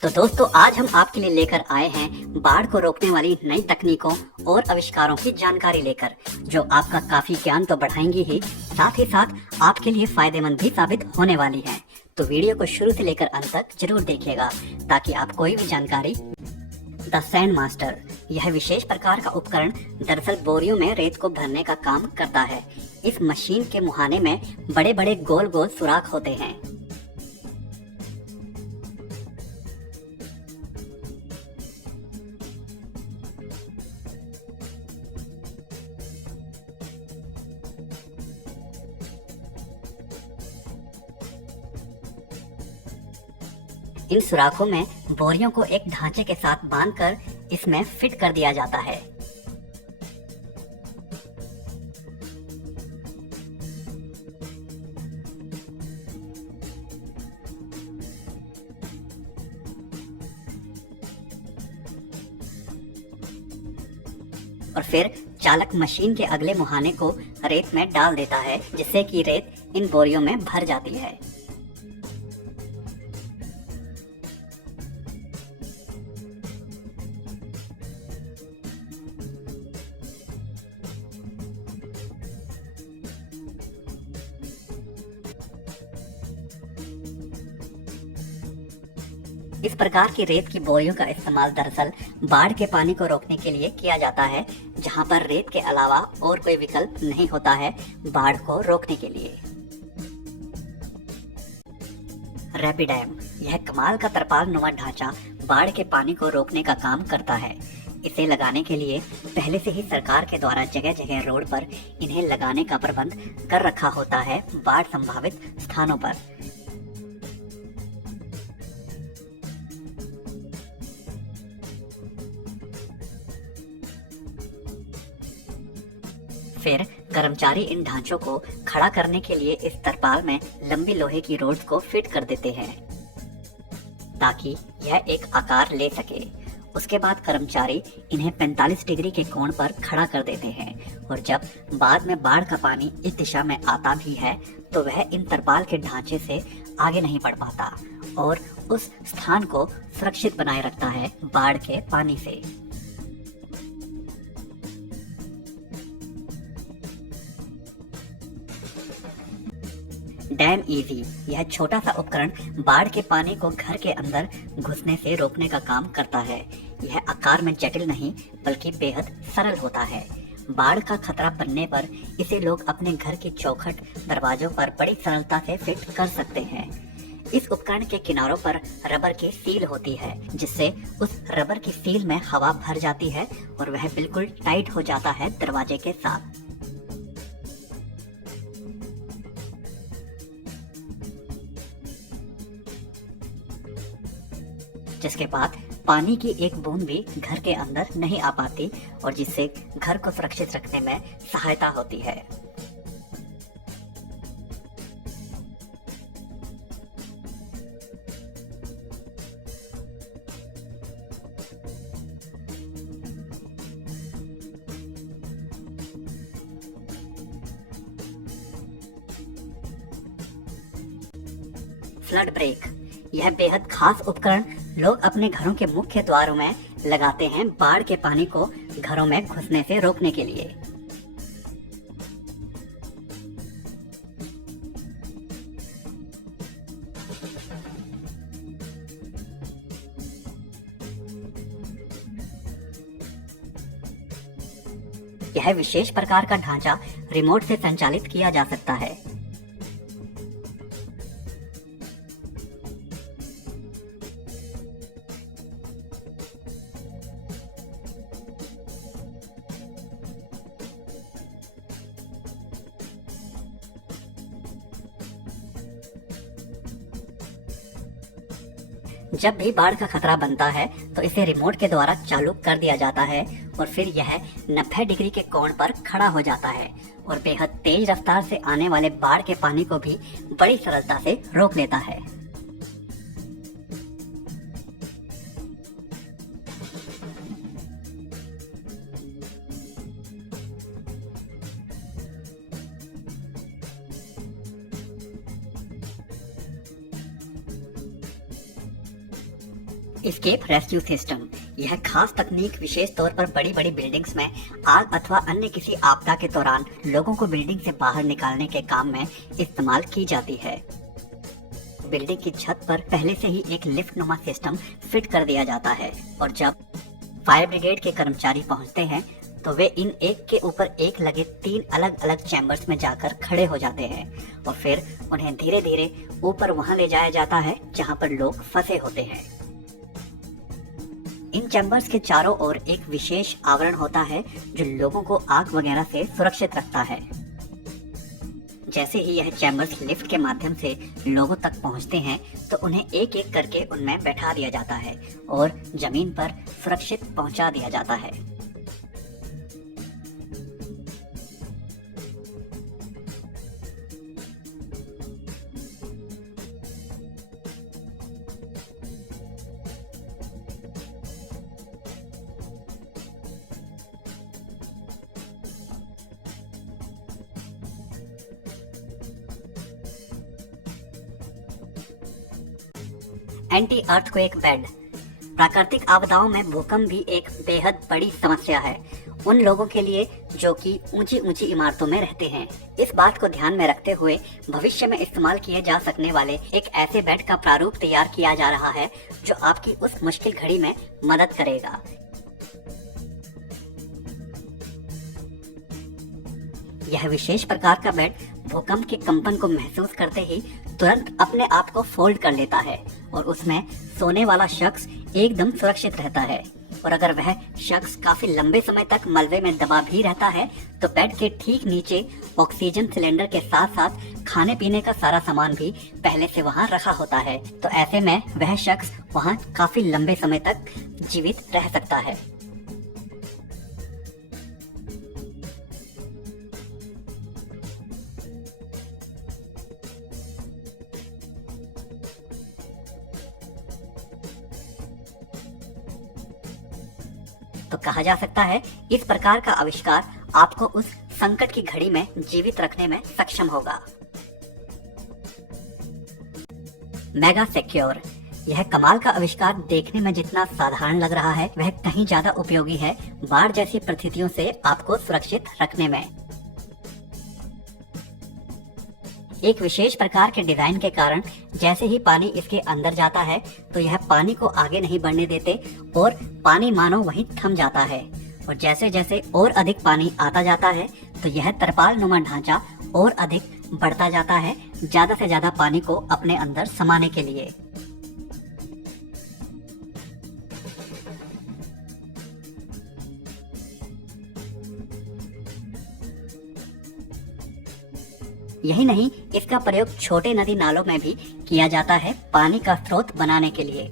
तो दोस्तों आज हम आपके लिए लेकर आए हैं बाढ़ को रोकने वाली नई तकनीकों और आविष्कारों की जानकारी लेकर, जो आपका काफी ज्ञान तो बढ़ाएंगी ही, साथ ही साथ आपके लिए फायदेमंद भी साबित होने वाली है। तो वीडियो को शुरू से लेकर अंत तक जरूर देखिएगा ताकि आप कोई भी जानकारी। द सैंड मास्टर, यह विशेष प्रकार का उपकरण दरअसल बोरियों में रेत को भरने का काम करता है। इस मशीन के मुहाने में बड़े बड़े गोल गोल सुराख होते हैं। इन सुराखों में बोरियों को एक ढांचे के साथ बांधकर इसमें फिट कर दिया जाता है। और फिर चालक मशीन के अगले मुहाने को रेत में डाल देता है, जिससे कि रेत इन बोरियों में भर जाती है। इस प्रकार की रेत की बोरियों का इस्तेमाल दरअसल बाढ़ के पानी को रोकने के लिए किया जाता है, जहां पर रेत के अलावा और कोई विकल्प नहीं होता है बाढ़ को रोकने के लिए। रैपिडैम, यह कमाल का तरपाल नुमा ढांचा बाढ़ के पानी को रोकने का काम करता है। इसे लगाने के लिए पहले से ही सरकार के द्वारा जगह जगह रोड पर इन्हें लगाने का प्रबंध कर रखा होता है बाढ़ संभावित स्थानों पर। फिर कर्मचारी इन ढांचों को खड़ा करने के लिए इस तरपाल में लंबी लोहे की रोड्स को फिट कर देते हैं ताकि यह एक आकार ले सके। उसके बाद कर्मचारी इन्हें 45 डिग्री के कोण पर खड़ा कर देते हैं, और जब बाद में बाढ़ का पानी इस दिशा में आता भी है तो वह इन तरपाल के ढांचे से आगे नहीं बढ़ पाता और उस स्थान को सुरक्षित बनाए रखता है बाढ़ के पानी से। डैम इजी, यह छोटा सा उपकरण बाढ़ के पानी को घर के अंदर घुसने से रोकने का काम करता है। यह आकार में जटिल नहीं बल्कि बेहद सरल होता है। बाढ़ का खतरा बनने पर इसे लोग अपने घर की चौखट, दरवाजों पर बड़ी सरलता से फिट कर सकते हैं। इस उपकरण के किनारों पर रबर की सील होती है, जिससे उस रबर की सील में हवा भर जाती है और वह बिल्कुल टाइट हो जाता है दरवाजे के साथ। जिसके बाद पानी की एक बूंद भी घर के अंदर नहीं आ पाती और जिससे घर को सुरक्षित रखने में सहायता होती है। फ्लड ब्रेक, यह बेहद खास उपकरण लोग अपने घरों के मुख्य द्वारों में लगाते हैं बाढ़ के पानी को घरों में घुसने से रोकने के लिए। यह विशेष प्रकार का ढांचा रिमोट से संचालित किया जा सकता है। जब भी बाढ़ का खतरा बनता है तो इसे रिमोट के द्वारा चालू कर दिया जाता है और फिर यह 90 डिग्री के कोण पर खड़ा हो जाता है और बेहद तेज रफ्तार से आने वाले बाढ़ के पानी को भी बड़ी सरलता से रोक लेता है। Escape rescue system. यह खास तकनीक विशेष तौर पर बड़ी बड़ी बिल्डिंग्स में आग अथवा अन्य किसी आपदा के दौरान लोगों को बिल्डिंग से बाहर निकालने के काम में इस्तेमाल की जाती है। बिल्डिंग की छत पर पहले से ही एक लिफ्ट नुमा सिस्टम फिट कर दिया जाता है और जब फायर ब्रिगेड के कर्मचारी पहुंचते हैं तो वे इन एक के ऊपर एक लगे 3 अलग अलग चैम्बर्स में जाकर खड़े हो जाते हैं और फिर उन्हें धीरे धीरे ऊपर वहां ले जाया जाता है जहां पर लोग फंसे होते हैं। इन चैम्बर्स के चारों ओर एक विशेष आवरण होता है जो लोगों को आग वगैरह से सुरक्षित रखता है। जैसे ही यह चैम्बर्स लिफ्ट के माध्यम से लोगों तक पहुंचते हैं तो उन्हें एक एक करके उनमें बैठा दिया जाता है और जमीन पर सुरक्षित पहुंचा दिया जाता है। Anti earthquake bed. प्राकृतिक आपदाओं में भूकंप भी एक बेहद बड़ी समस्या है उन लोगों के लिए जो कि ऊंची ऊंची इमारतों में रहते हैं। इस बात को ध्यान में रखते हुए भविष्य में इस्तेमाल किए जा सकने वाले एक ऐसे बेड का प्रारूप तैयार किया जा रहा है जो आपकी उस मुश्किल घड़ी में मदद करेगा। यह विशेष प्रकार का बेड भूकंप के कंपन को महसूस करते ही तुरंत अपने आप को फोल्ड कर लेता है और उसमें सोने वाला शख्स एकदम सुरक्षित रहता है। और अगर वह शख्स काफी लंबे समय तक मलबे में दबा भी रहता है तो बेड के ठीक नीचे ऑक्सीजन सिलेंडर के साथ साथ खाने पीने का सारा सामान भी पहले से वहां रखा होता है। तो ऐसे में वह शख्स वहां काफी लंबे समय तक जीवित रह सकता है। तो कहा जा सकता है इस प्रकार का आविष्कार आपको उस संकट की घड़ी में जीवित रखने में सक्षम होगा। Mega secure. यह कमाल का आविष्कार देखने में जितना साधारण लग रहा है वह कहीं ज्यादा उपयोगी है बाढ़ जैसी परिस्थितियों से आपको सुरक्षित रखने में। एक विशेष प्रकार के डिजाइन के कारण जैसे ही पानी इसके अंदर जाता है तो यह पानी को आगे नहीं बढ़ने देते और पानी मानो वहीं थम जाता है। और जैसे जैसे और अधिक पानी आता जाता है तो यह तरपाल नुमा ढांचा और अधिक बढ़ता जाता है, ज्यादा से ज्यादा पानी को अपने अंदर समाने के लिए। यही नहीं, इसका प्रयोग छोटे नदी नालों में भी किया जाता है पानी का स्रोत बनाने के लिए।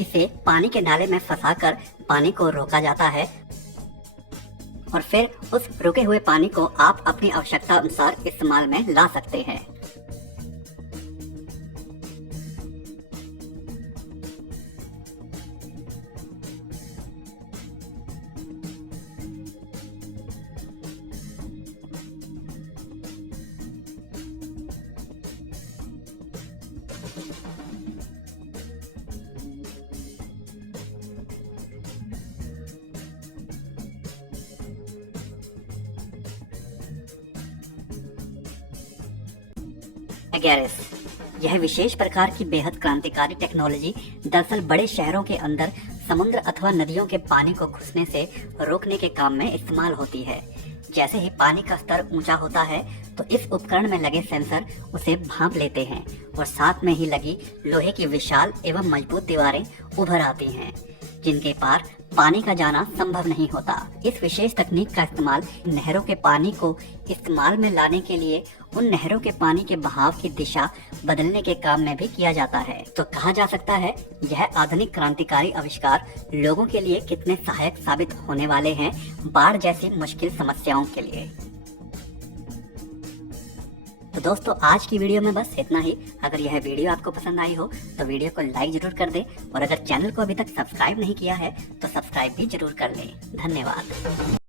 इसे पानी के नाले में फंसाकर पानी को रोका जाता है और फिर उस रुके हुए पानी को आप अपनी आवश्यकता अनुसार इस्तेमाल में ला सकते हैं। गैरेस। यह विशेष प्रकार की बेहद क्रांतिकारी टेक्नोलॉजी दरअसल बड़े शहरों के अंदर समुद्र अथवा नदियों के पानी को घुसने से रोकने के काम में इस्तेमाल होती है। जैसे ही पानी का स्तर ऊंचा होता है तो इस उपकरण में लगे सेंसर उसे भांप लेते हैं और साथ में ही लगी लोहे की विशाल एवं मजबूत दीवारें उभर आती हैं जिनके पार पानी का जाना संभव नहीं होता। इस विशेष तकनीक का इस्तेमाल नहरों के पानी को इस्तेमाल में लाने के लिए उन नहरों के पानी के बहाव की दिशा बदलने के काम में भी किया जाता है। तो कहा जा सकता है यह आधुनिक क्रांतिकारी आविष्कार लोगों के लिए कितने सहायक साबित होने वाले हैं बाढ़ जैसी मुश्किल समस्याओं के लिए। तो दोस्तों आज की वीडियो में बस इतना ही। अगर यह वीडियो आपको पसंद आई हो तो वीडियो को लाइक जरूर कर दें और अगर चैनल को अभी तक सब्सक्राइब नहीं किया है तो सब्सक्राइब भी जरूर कर लें। धन्यवाद।